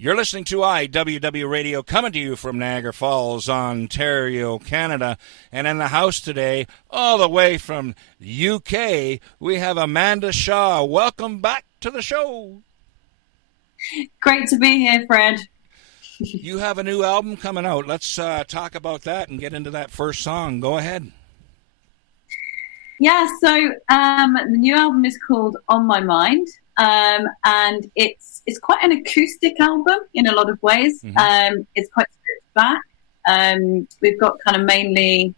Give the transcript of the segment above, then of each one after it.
You're listening to IWW Radio, coming to you from Niagara Falls, Ontario, Canada. And in the house today, all the way from UK, we have Amanda Shaw. Welcome back to the show. Great to be here, Fred. You have a new album coming out. Let's talk about that and get into that first song. Go ahead. Yeah, so the new album is called On My Mind. And it's quite an acoustic album in a lot of ways. Mm-hmm. It's quite stripped back. We've got kind of mainly,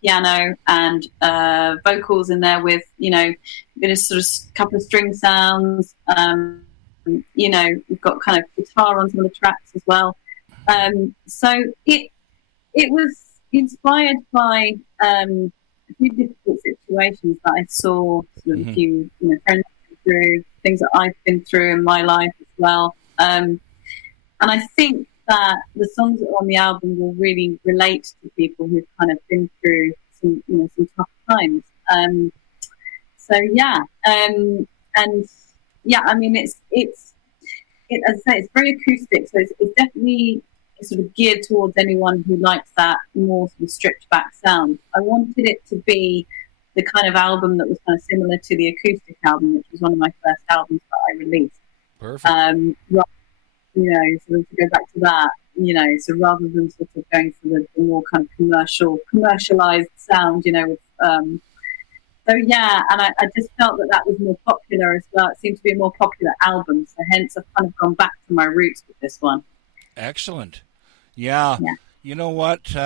piano and vocals in there with, a bit of sort of couple of string sounds. We've got kind of guitar on some of the tracks as well. So it was inspired by a few difficult situations that I saw, sort of a few friends through, things that I've been through in my life as well. And I think that the songs that are on the album will really relate to people who've kind of been through some tough times. As I say, it's very acoustic, so it's definitely sort of geared towards anyone who likes that more sort of stripped back sound. I wanted it to be the kind of album that was kind of similar to the acoustic album, which was one of my first albums that I released. Perfect. Sort of to go back to that, so rather than sort of going for the more kind of commercialized sound, and I just felt that was more popular as well. It seemed to be a more popular album, so hence I've kind of gone back to my roots with this one. Excellent. Yeah. You know what?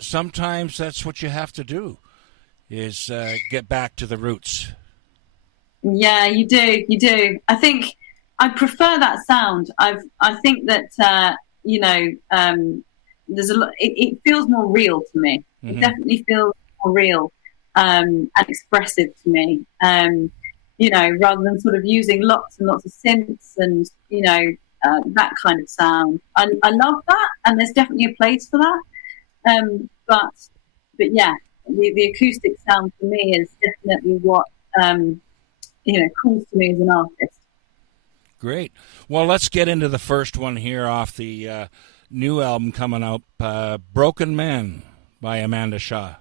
Sometimes that's what you have to do, is get back to the roots. Yeah, you do. I think I prefer that sound. I think that there's a lot. It feels more real to me. Mm-hmm. It definitely feels more real and expressive to me. Rather than sort of using lots and lots of synths and that kind of sound. I love that, and there's definitely a place for that. But yeah. The acoustic sound for me is definitely what calls to me as an artist. Great. Well, let's get into the first one here off the new album coming out, Broken Man by Amanda Shaw.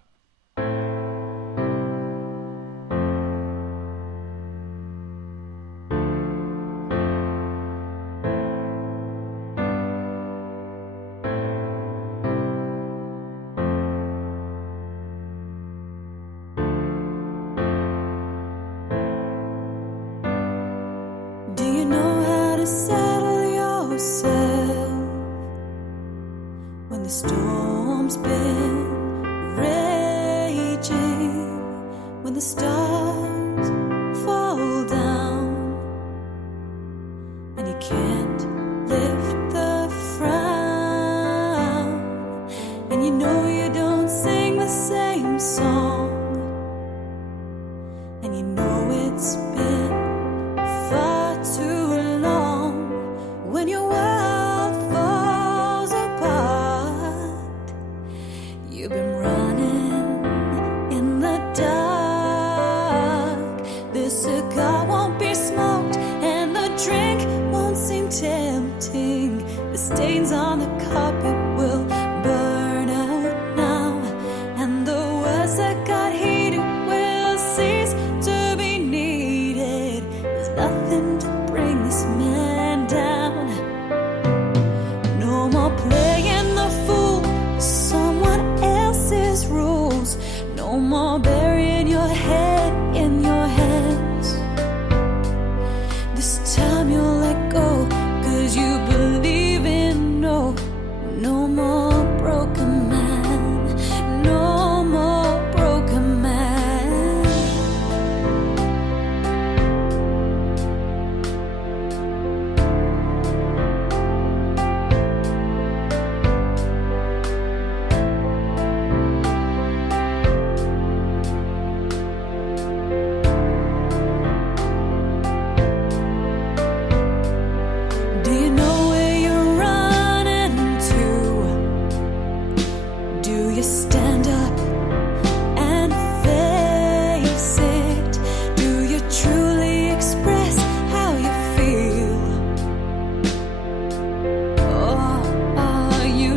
This time you'll let go, 'cause you believe in no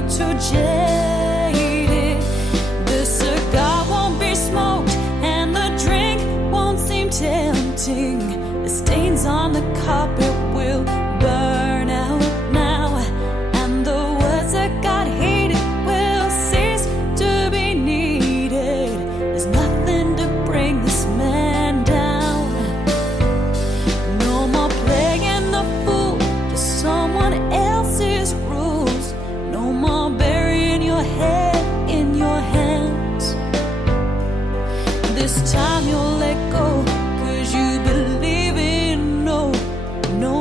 too jaded. The cigar won't be smoked and the drink won't seem tempting. The stains on the carpet will burn out now, and the words that got hated will cease to be needed. There's nothing to bring this man down. No more playing the fool to someone else's rules. No more burying your head in your hands. This time you'll let go, 'cause you believe in no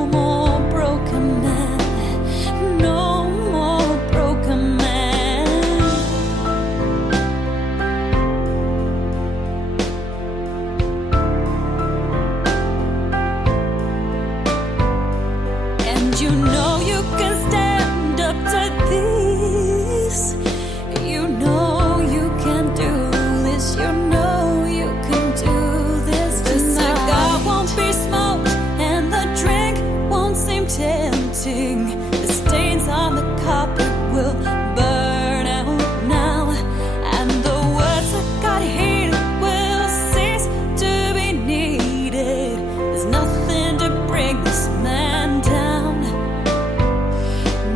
more broken man, no more broken man. And you know you can stand up to this. You know you can do this. You know you can do this. The cigar won't be smoked and the drink won't seem tempting. The stains on the carpet will burn out now, and the words that got hated will cease to be needed. There's nothing to bring this man down.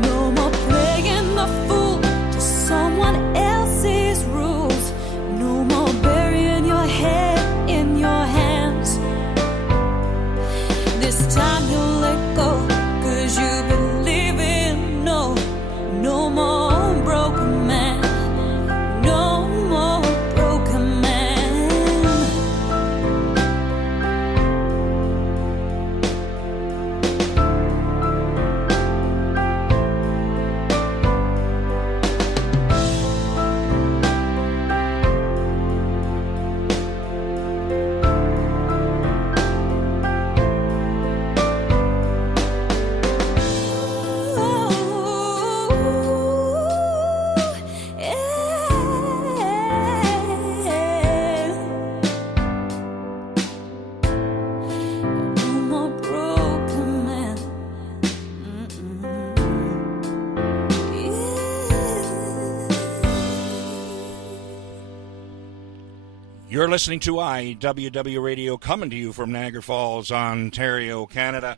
No more playing the fool to someone else's rules. No more burying your head in your hands. This time you'll let go, 'cause you believe in no more broken man, no more broken man. No more broken man. You're listening to IWW Radio, coming to you from Niagara Falls, Ontario, Canada.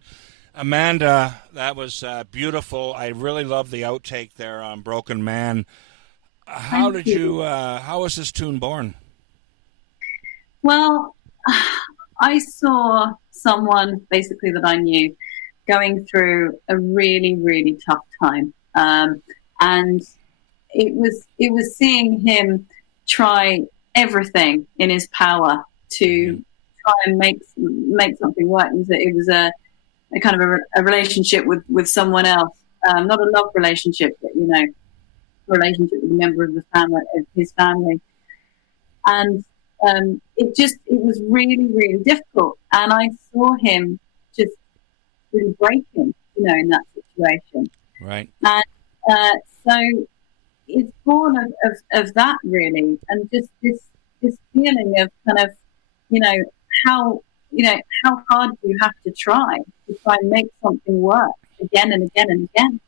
Amanda, that was beautiful. I really love the outtake there on Broken Man. How Thank did you, how was this tune born? Well, I saw someone basically that I knew going through a really, really tough time. And it was seeing him try everything in his power to try and make something work. It was a kind of a relationship with someone else, not a love relationship, but a relationship with a member of his family, and it was really, really difficult. And I saw him just really breaking, in that situation. Right. And so it's born of that, really, and just this feeling of kind of, how hard you have to try and make something work again and again and again,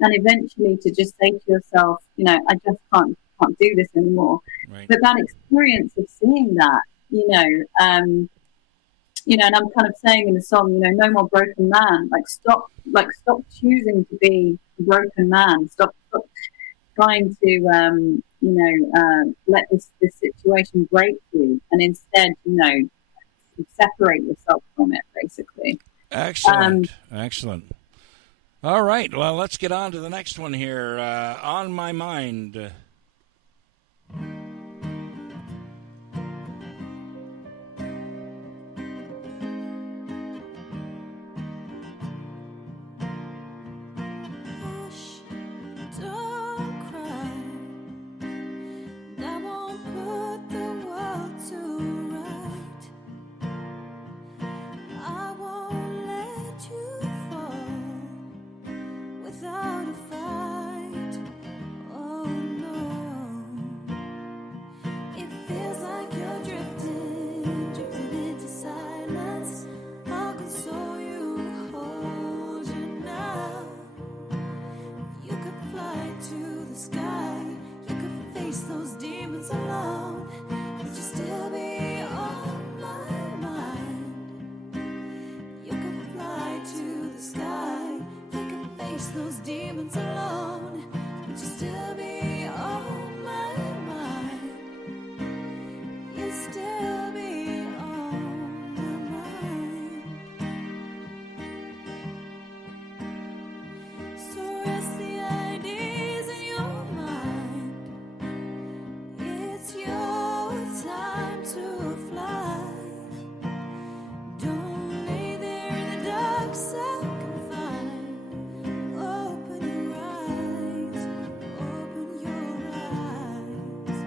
and eventually to just say to yourself, I just can't do this anymore. Right. But that experience of seeing that, and I'm kind of saying in the song, no more broken man. Stop choosing to be a broken man. Stop trying to, let this situation break you, and instead, separate yourself from it, basically. Excellent. Excellent. All right. Well, let's get on to the next one here. On My Mind. Hush, don't cry. I won't put the world to right. I won't let you fall without a fight. Oh no. face those demons alone. Would you still be on my mind? You'd still be on my mind. So rest the ideas in your mind. It's your time to fly. Don't lay there in the dark so confined. Open your eyes, open your eyes.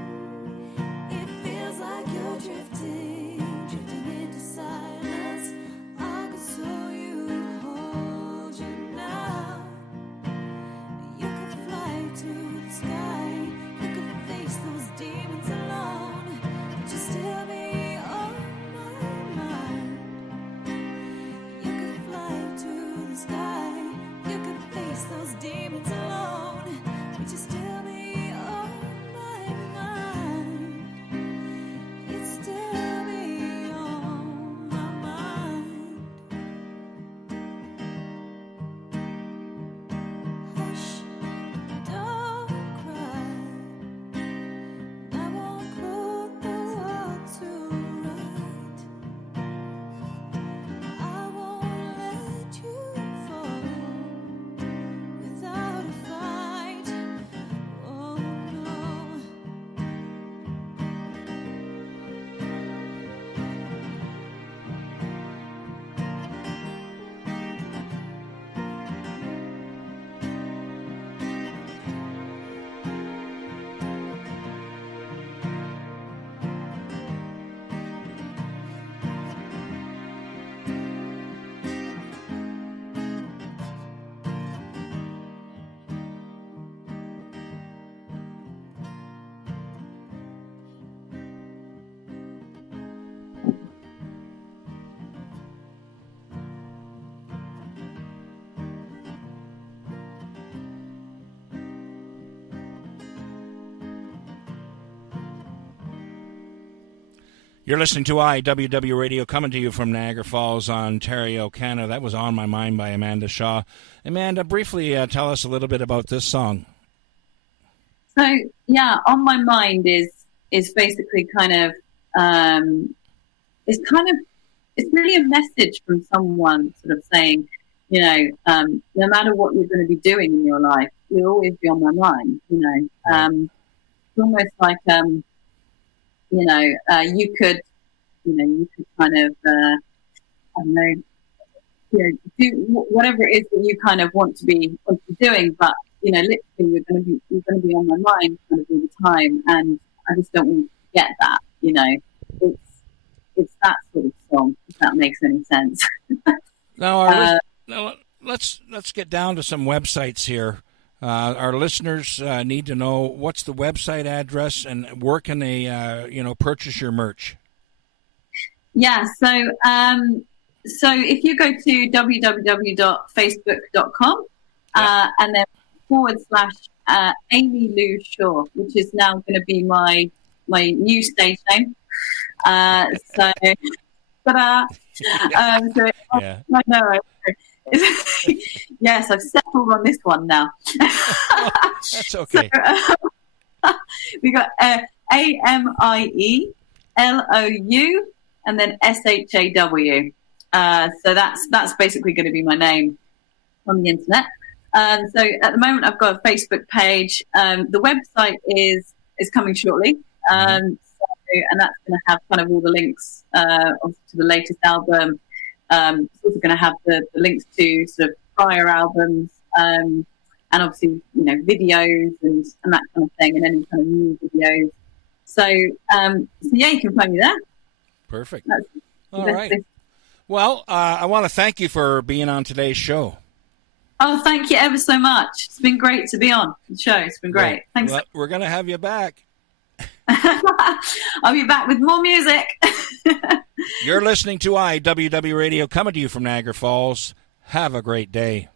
It feels like you're drifting into silence. I console you, hold you now. You could fly to the sky. You could face those demons alone. But you still be on my mind. You could fly to the sky. You could face those demons alone. But you still be on my mind. You'd still be on my mind. Hush, don't cry. I won't put the world to right. I won't let you fall without a fight. Oh no. You're listening to IWW Radio, coming to you from Niagara Falls, Ontario, Canada. That was On My Mind by Amanda Shaw. Amanda, briefly tell us a little bit about this song. So yeah, On My Mind is basically it's really a message from someone sort of saying, no matter what you're going to be doing in your life, you'll always be on my mind. It's almost like you could kind of I don't know, do whatever it is that you kind of want to be doing, but literally you're going to be on my mind kind of all the time, and I just don't want you to get that. It's that sort of song, if that makes any sense. Now, let's get down to some websites here. Our listeners need to know what's the website address and where can they, purchase your merch. Yeah, so if you go to www.facebook.com and then / Amy Lou Shaw, which is now going to be my new stage name. So I know. Yes, I've settled on this one now. That's okay. So, we got AMIELOU and then SHAW. So that's basically going to be my name on the internet. So at the moment, I've got a Facebook page. The website is coming shortly. And that's going to have kind of all the links obviously to the latest album. It's also going to have the links to sort of prior albums, and obviously videos and that kind of thing, and any kind of new videos. So yeah, you can find me there. Perfect. All right. Well, I want to thank you for being on today's show. Oh, thank you ever so much. It's been great to be on the show. It's been great. Thanks. Well, we're going to have you back. I'll be back with more music. You're listening to IWW Radio, coming to you from Niagara Falls. Have a great day.